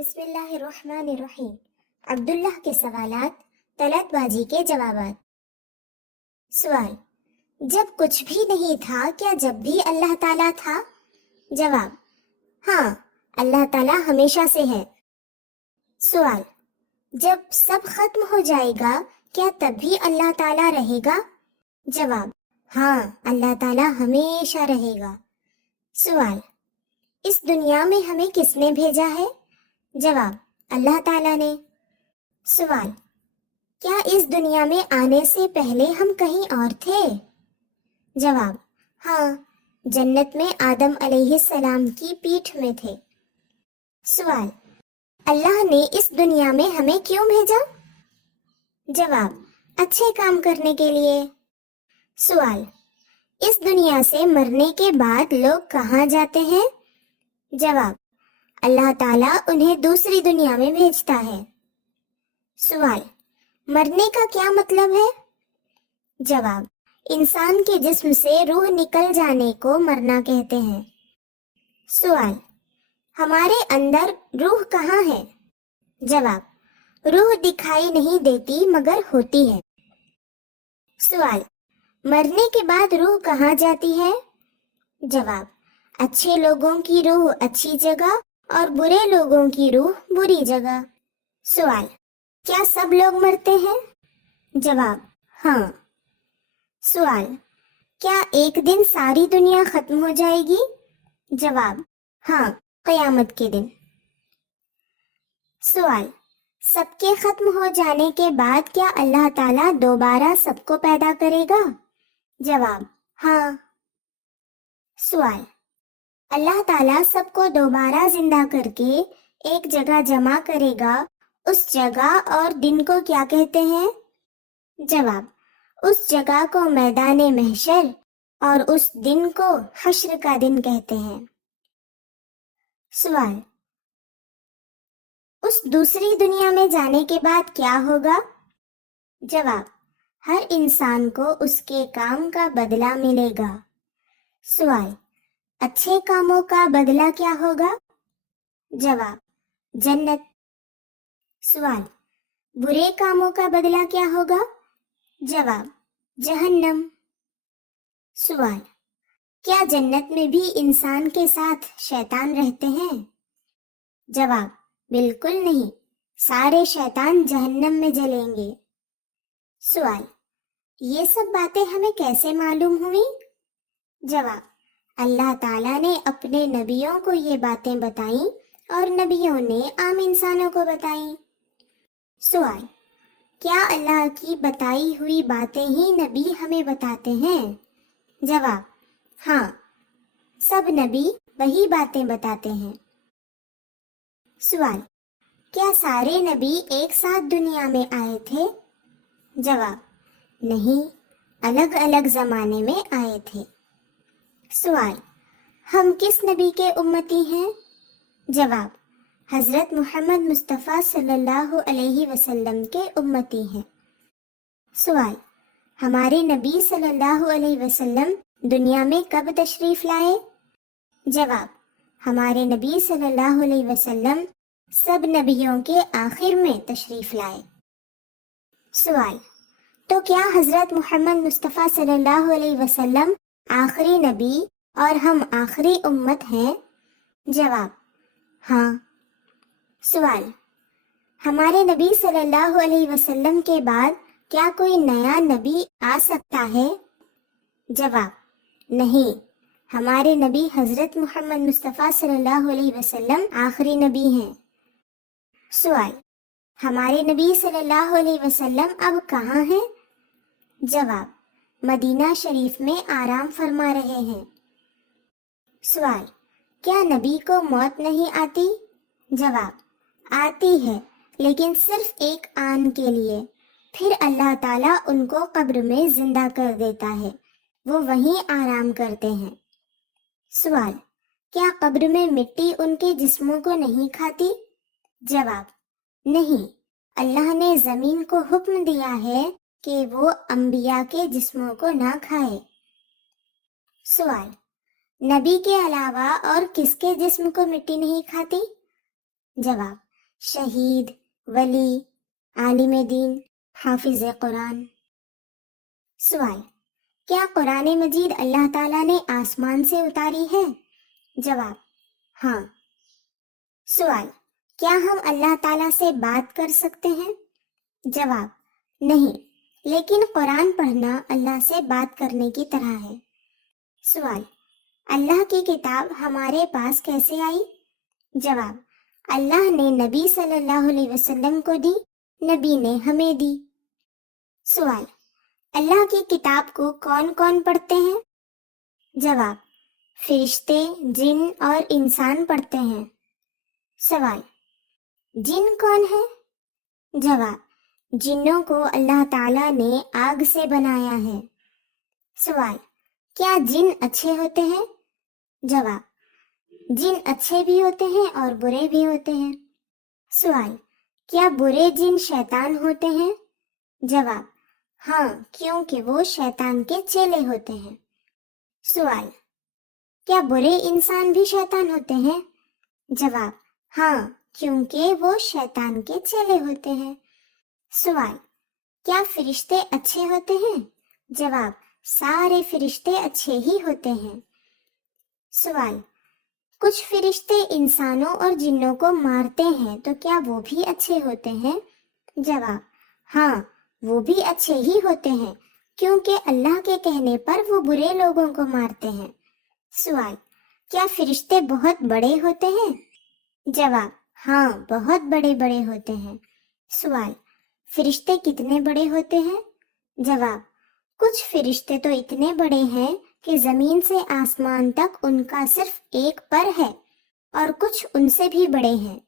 بسم اللہ الرحمن الرحیم۔ عبداللہ کے سوالات، طلعت بازی کے جوابات۔ سوال: جب کچھ بھی نہیں تھا کیا جب بھی اللہ تعالیٰ تھا؟ جواب: ہاں، اللہ تعالیٰ ہمیشہ سے ہے۔ سوال: جب سب ختم ہو جائے گا کیا تب بھی اللہ تعالیٰ رہے گا؟ جواب: ہاں، اللہ تعالیٰ ہمیشہ رہے گا۔ سوال: اس دنیا میں ہمیں کس نے بھیجا ہے؟ جواب: اللہ تعالیٰ نے۔ سوال: کیا اس دنیا میں آنے سے پہلے ہم کہیں اور تھے؟ جواب: ہاں، جنت میں آدم علیہ السلام کی پیٹھ میں تھے۔ سوال: اللہ نے اس دنیا میں ہمیں کیوں بھیجا؟ جواب: اچھے کام کرنے کے لیے۔ سوال: اس دنیا سے مرنے کے بعد لوگ کہاں جاتے ہیں؟ جواب: اللہ تعالیٰ انہیں دوسری دنیا میں بھیجتا ہے۔ سوال: مرنے کا کیا مطلب ہے؟ جواب: انسان کے جسم سے روح نکل جانے کو مرنا کہتے ہیں۔ سوال: ہمارے اندر روح کہاں ہے؟ جواب: روح دکھائی نہیں دیتی مگر ہوتی ہے۔ سوال: مرنے کے بعد روح کہاں جاتی ہے؟ جواب: اچھے لوگوں کی روح اچھی جگہ اور برے لوگوں کی روح بری جگہ۔ سوال: کیا سب لوگ مرتے ہیں؟ جواب: ہاں۔ سوال: کیا ایک دن ساری دنیا ختم ہو جائے گی؟ جواب: ہاں، قیامت کے دن۔ سوال: سب کے ختم ہو جانے کے بعد کیا اللہ تعالیٰ دوبارہ سب کو پیدا کرے گا؟ جواب: ہاں۔ سوال: اللہ تعالیٰ سب کو دوبارہ زندہ کر کے ایک جگہ جمع کرے گا، اس جگہ اور دن کو کیا کہتے ہیں؟ جواب: اس جگہ کو میدان محشر اور اس دن کو حشر کا دن کہتے ہیں۔ سوال: اس دوسری دنیا میں جانے کے بعد کیا ہوگا؟ جواب: ہر انسان کو اس کے کام کا بدلہ ملے گا۔ سوال: اچھے کاموں کا بدلہ کیا ہوگا؟ جواب: جنت۔ سوال: برے کاموں کا بدلہ کیا ہوگا؟ جواب: جہنم۔ سوال: کیا جنت میں بھی انسان کے ساتھ شیطان رہتے ہیں؟ جواب: بالکل نہیں، سارے شیطان جہنم میں جلیں گے۔ سوال: یہ سب باتیں ہمیں کیسے معلوم ہوئی؟ جواب: اللہ تعالیٰ نے اپنے نبیوں کو یہ باتیں بتائیں اور نبیوں نے عام انسانوں کو بتائیں۔ سوال: کیا اللہ کی بتائی ہوئی باتیں ہی نبی ہمیں بتاتے ہیں؟ جواب: ہاں، سب نبی وہی باتیں بتاتے ہیں۔ سوال: کیا سارے نبی ایک ساتھ دنیا میں آئے تھے؟ جواب: نہیں، الگ الگ زمانے میں آئے تھے۔ سوال: ہم کس نبی کے امتی ہیں؟ جواب: حضرت محمد مصطفیٰ صلی اللہ علیہ وسلم کے امتی ہیں۔ سوال: ہمارے نبی صلی اللہ علیہ وسلم دنیا میں کب تشریف لائے؟ جواب: ہمارے نبی صلی اللہ علیہ وسلم سب نبیوں کے آخر میں تشریف لائے۔ سوال: تو کیا حضرت محمد مصطفیٰ صلی اللہ علیہ وسلم آخری نبی اور ہم آخری امت ہیں؟ جواب: ہاں۔ سوال: ہمارے نبی صلی اللہ علیہ وسلم کے بعد کیا کوئی نیا نبی آ سکتا ہے؟ جواب: نہیں، ہمارے نبی حضرت محمد مصطفیٰ صلی اللہ علیہ وسلم آخری نبی ہیں۔ سوال: ہمارے نبی صلی اللہ علیہ وسلم اب کہاں ہیں؟ جواب: مدینہ شریف میں آرام فرما رہے ہیں۔ سوال: کیا نبی کو موت نہیں آتی؟ جواب: آتی ہے، لیکن صرف ایک آن کے لیے، پھر اللہ تعالیٰ ان کو قبر میں زندہ کر دیتا ہے، وہ وہیں آرام کرتے ہیں۔ سوال: کیا قبر میں مٹی ان کے جسموں کو نہیں کھاتی؟ جواب: نہیں، اللہ نے زمین کو حکم دیا ہے کہ وہ انبیاء کے جسموں کو نہ کھائے۔ سوال: نبی کے علاوہ اور کس کے جسم کو مٹی نہیں کھاتی؟ جواب: شہید، ولی، عالم دین، حافظ قرآن۔ سوال: کیا قرآن مجید اللہ تعالیٰ نے آسمان سے اتاری ہے؟ جواب: ہاں۔ سوال: کیا ہم اللہ تعالیٰ سے بات کر سکتے ہیں؟ جواب: نہیں، لیکن قرآن پڑھنا اللہ سے بات کرنے کی طرح ہے۔ سوال: اللہ کی کتاب ہمارے پاس کیسے آئی؟ جواب: اللہ نے نبی صلی اللہ علیہ وسلم کو دی، نبی نے ہمیں دی۔ سوال: اللہ کی کتاب کو کون کون پڑھتے ہیں؟ جواب: فرشتے، جن اور انسان پڑھتے ہیں۔ سوال: جن کون ہیں؟ جواب: جنوں کو اللہ تعالیٰ نے آگ سے بنایا ہے۔ سوال: کیا جن اچھے ہوتے ہیں؟ جواب: جن اچھے بھی ہوتے ہیں اور برے بھی ہوتے ہیں۔ سوال: کیا برے جن شیطان ہوتے ہیں؟ جواب: ہاں، کیونکہ وہ شیطان کے چیلے ہوتے ہیں۔ سوال: کیا برے انسان بھی شیطان ہوتے ہیں؟ جواب: ہاں، کیونکہ وہ شیطان کے چیلے ہوتے ہیں۔ سوال: کیا فرشتے اچھے ہوتے ہیں؟ جواب: سارے فرشتے اچھے ہی ہوتے ہیں۔ سوال: کچھ فرشتے انسانوں اور جنوں کو مارتے ہیں تو کیا وہ بھی اچھے ہوتے ہیں؟ جواب: ہاں، وہ بھی اچھے ہی ہوتے ہیں، کیونکہ اللہ کے کہنے پر وہ برے لوگوں کو مارتے ہیں۔ سوال: کیا فرشتے بہت بڑے ہوتے ہیں؟ جواب: ہاں، بہت بڑے بڑے ہوتے ہیں۔ سوال: فرشتے کتنے بڑے ہوتے ہیں؟ جواب: کچھ فرشتے تو اتنے بڑے ہیں کہ زمین سے آسمان تک ان کا صرف ایک پر ہے، اور کچھ ان سے بھی بڑے ہیں۔